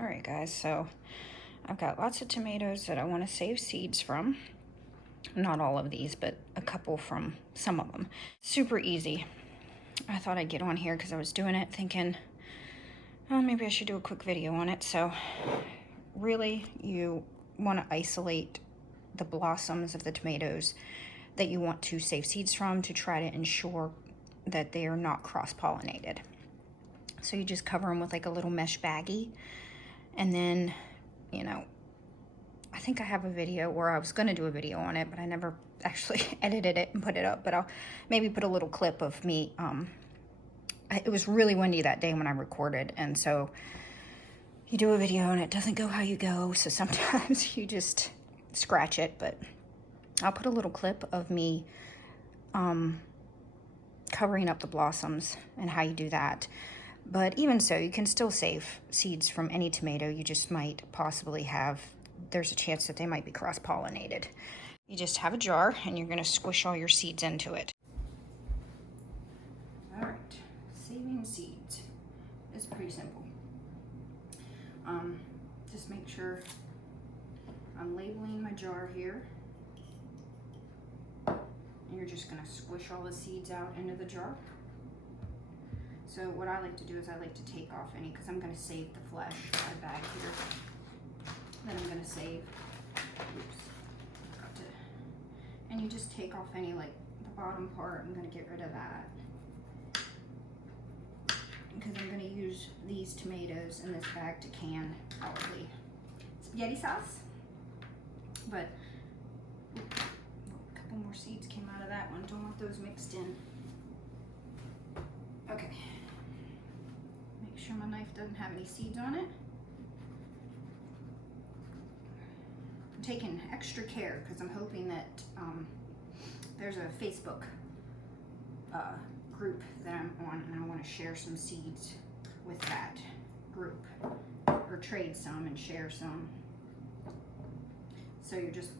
All right, guys, so I've got lots of tomatoes that I want to save seeds from. Not all of these, but a couple from some of them. Super easy. I thought I'd get on here because I was doing it thinking, oh, maybe I should do a quick video on it. So really, you want to isolate the blossoms of the tomatoes that you want to save seeds from to try to ensure that they are not cross-pollinated. So you just cover them with like a little mesh baggie, and then, you know, I think I have a video, or I was going to do a video on it, but I never actually edited it and put it up, but I'll maybe put a little clip of me. It was really windy that day when I recorded, and so you do a video and it doesn't go how you go, so sometimes you just scratch it, but I'll put a little clip of me covering up the blossoms and how you do that. But even so, you can still save seeds from any tomato. You just might possibly have, there's a chance that they might be cross-pollinated. You just have a jar and you're going to squish all your seeds into it. All right, saving seeds is pretty simple. Just make sure I'm labeling my jar here. And you're just going to squish all the seeds out into the jar. So what I like to do is I like to take off any, because I'm going to save the flesh out of the bag here. Then I'm going to save, oops, forgot to, and you just take off any, like the bottom part. I'm going to get rid of that, because I'm going to use these tomatoes in this bag to can probably spaghetti sauce. But a couple more seeds came out of that one. Don't want those mixed in. Okay. Make sure my knife doesn't have any seeds on it. I'm taking extra care because I'm hoping that there's a Facebook group that I'm on, and I want to share some seeds with that group, or trade some and share some. So you're just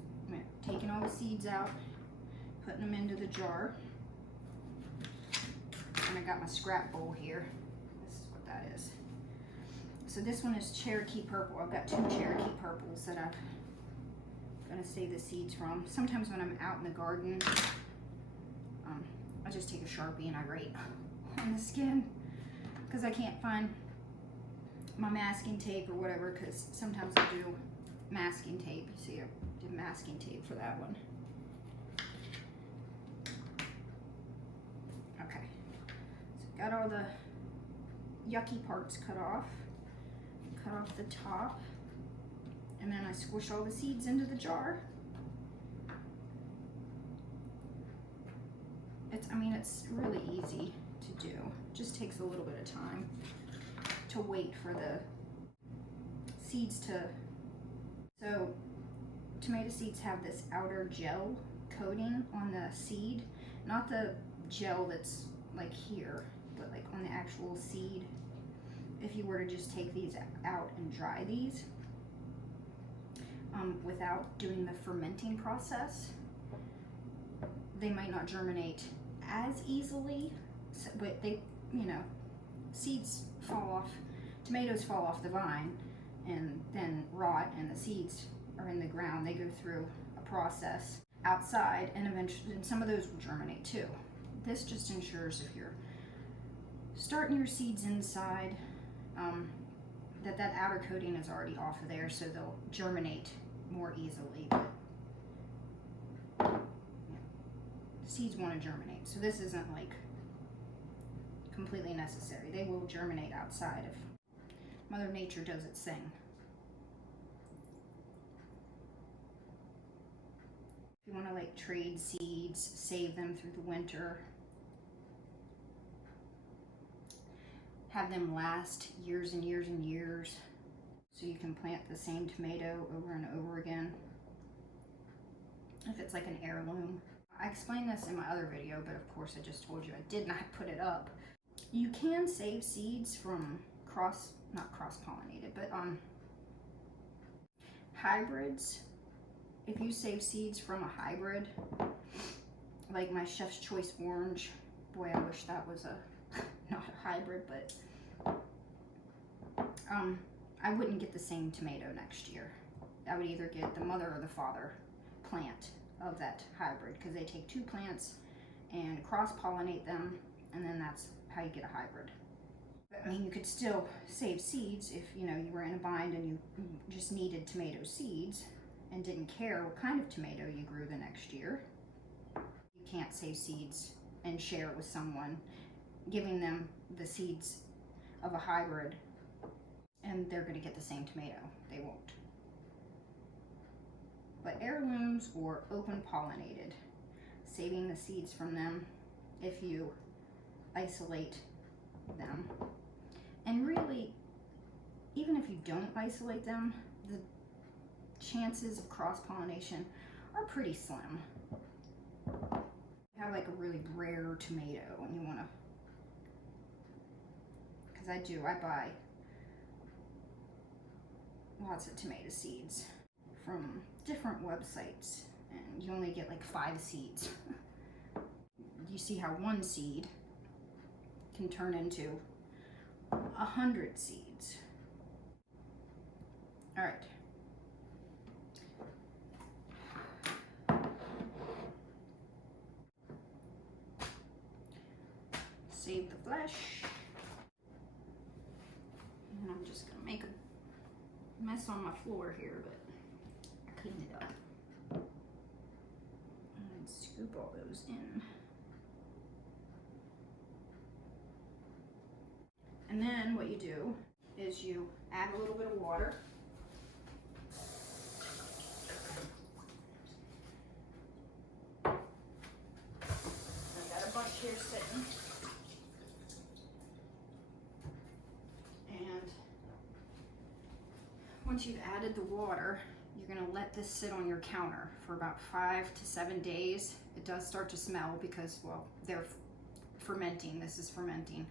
taking all the seeds out, putting them into the jar. And I got my scrap bowl here. This is what that is. So this one is Cherokee purple. I've got 2 Cherokee purples that I'm gonna save the seeds from. Sometimes when I'm out in the garden, I just take a Sharpie and I write on the skin, because I can't find my masking tape or whatever, because sometimes I do masking tape. You see, I did masking tape for that one. Okay, so got all the yucky parts cut off the top, and then I squish all the seeds into the jar. It's really easy to do. It just takes a little bit of time to wait for the seeds to, so tomato seeds have this outer gel coating on the seed, not the gel that's like here, but like on the actual seed. If you were to just take these out and dry these without doing the fermenting process, they might not germinate as easily, but they, you know, seeds fall off, tomatoes fall off the vine and then rot, and the seeds are in the ground. They go through a process outside, and eventually, and some of those will germinate too. This just ensures if you're starting your seeds inside, that outer coating is already off of there, so they'll germinate more easily. But the seeds want to germinate, so this isn't like completely necessary. They will germinate outside if Mother Nature does its thing. If you want to like trade seeds, save them through the winter, have them last years and years and years, so you can plant the same tomato over and over again, if it's like an heirloom. I explained this in my other video, but of course I just told you I did not put it up. You can save seeds from not cross-pollinated, but hybrids. If you save seeds from a hybrid, like my Chef's Choice orange, boy, I wish that was not a hybrid, but I wouldn't get the same tomato next year. I would either get the mother or the father plant of that hybrid, because they take two plants and cross-pollinate them, and then that's how you get a hybrid. But, I mean, you could still save seeds if, you know, you were in a bind and you just needed tomato seeds and didn't care what kind of tomato you grew the next year. You can't save seeds and share it with someone, giving them the seeds of a hybrid, and they're going to get the same tomato. They won't. But heirlooms or open pollinated, saving the seeds from them if you isolate them. And really, even if you don't isolate them, the chances of cross-pollination are pretty slim. You have like a really rare tomato and you want to, because I buy lots of tomato seeds from different websites, and you only get like 5 seeds. You see how one seed can turn into 100 seeds. All right. Save the flesh. And I'm just gonna make a mess on my floor here, but I cleaned it up. And scoop all those in. And then what you do is you add a little bit of water. I've got a bunch here sitting. And once you've added the water, you're going to let this sit on your counter for about 5 to 7 days. It does start to smell because, well, they're fermenting. This is fermenting.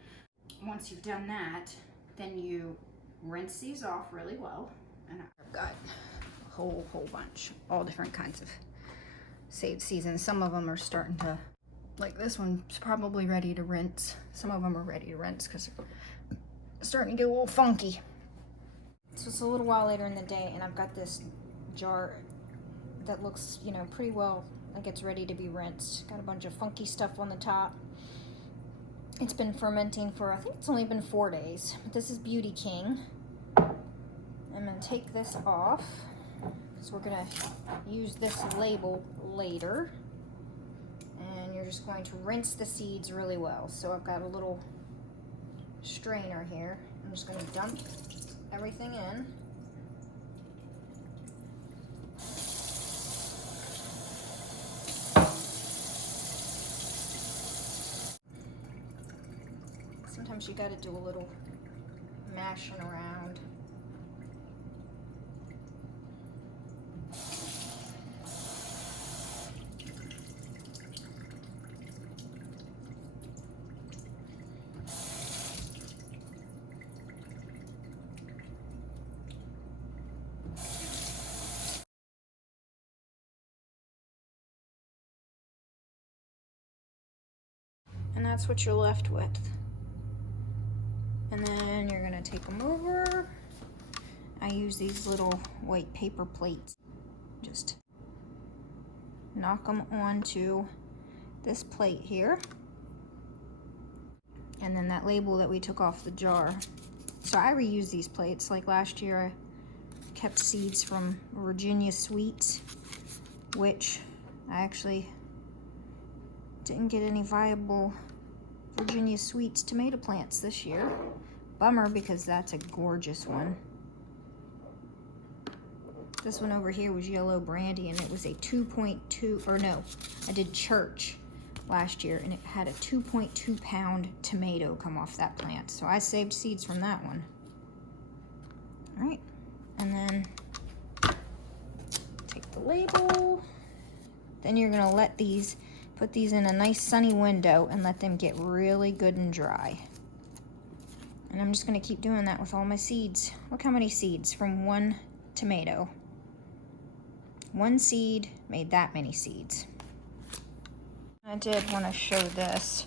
Once you've done that, then you rinse these off really well. And I've got a whole bunch, all different kinds of saved seasons. Some of them are starting to, like this one's probably ready to rinse. Some of them are ready to rinse because they're starting to get a little funky. So it's a little while later in the day, and I've got this jar that looks, you know, pretty well like it's ready to be rinsed. Got a bunch of funky stuff on the top. It's been fermenting for, I think it's only been 4 days. But this is Beauty King. I'm gonna take this off because we're gonna use this label later. And you're just going to rinse the seeds really well. So I've got a little strainer here. I'm just gonna dump everything in. Sometimes you got to do a little mashing around. And that's what you're left with. And then you're gonna take them over. I use these little white paper plates. Just knock them onto this plate here. And then that label that we took off the jar. So I reuse these plates. Like last year, I kept seeds from Virginia Sweets, which I actually didn't get any viable Virginia Sweets tomato plants this year. Bummer, because that's a gorgeous one. This one over here was Yellow Brandy, and it was a 2.2, or no, I did Church last year, and it had a 2.2 pound tomato come off that plant. So I saved seeds from that one. All right, and then take the label. Then you're gonna let these, put these in a nice sunny window and let them get really good and dry. And I'm just gonna keep doing that with all my seeds. Look how many seeds from one tomato. One seed made that many seeds. I did want to show this.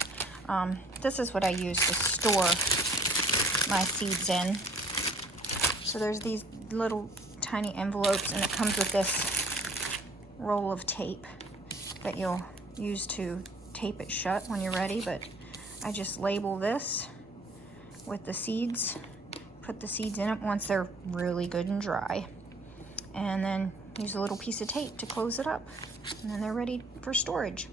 This is what I use to store my seeds in. So there's these little tiny envelopes, and it comes with this roll of tape that you'll use to tape it shut when you're ready. But I just label this with the seeds, put the seeds in it once they're really good and dry, and then use a little piece of tape to close it up, and then they're ready for storage.